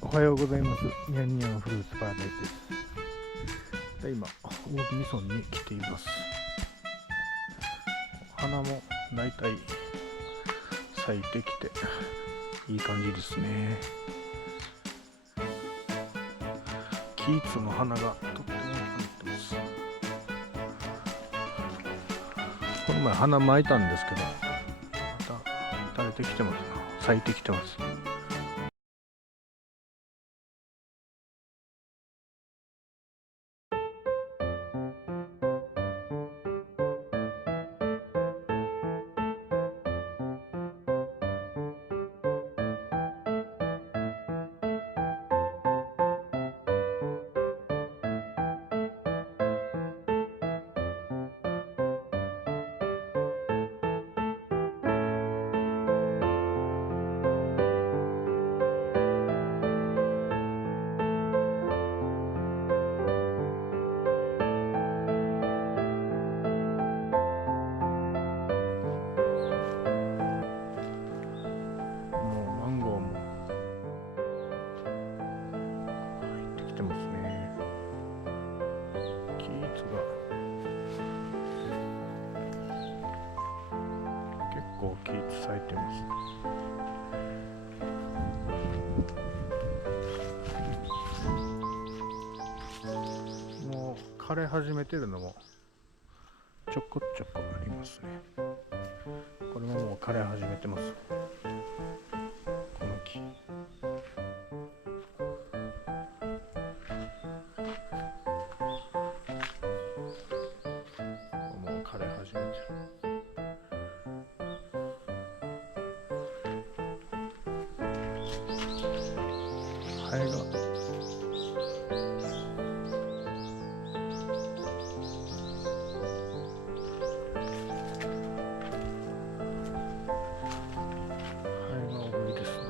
おはようございます。ニャンニャンフルーツパラダイスです。で今、大宜味村に来ています。花もだいたい咲いてきていい感じですね。キーツの花がとっても大きくなってます。この前花巻いたんですけど、また垂れてきてますな。咲いてきてます。マンゴーも入ってきてますね。キーツが結構キーツ咲いてます。もう枯れ始めてるのもちょこちょこありますね。これももう枯れ始めてます。この木。もう枯れ始めてる。ハエが多いですな。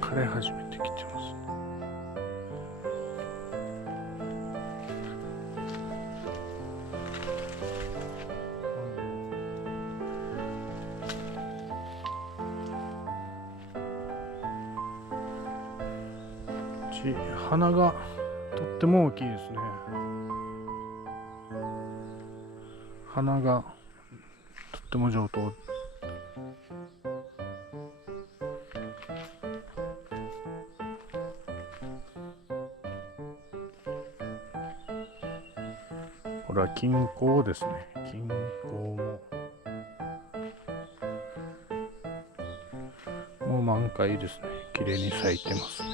枯れ始めてきてます。花がとっても大きいですね。花がとっても上等。これは金香ですね。金香もう満開ですね。綺麗に咲いてますね。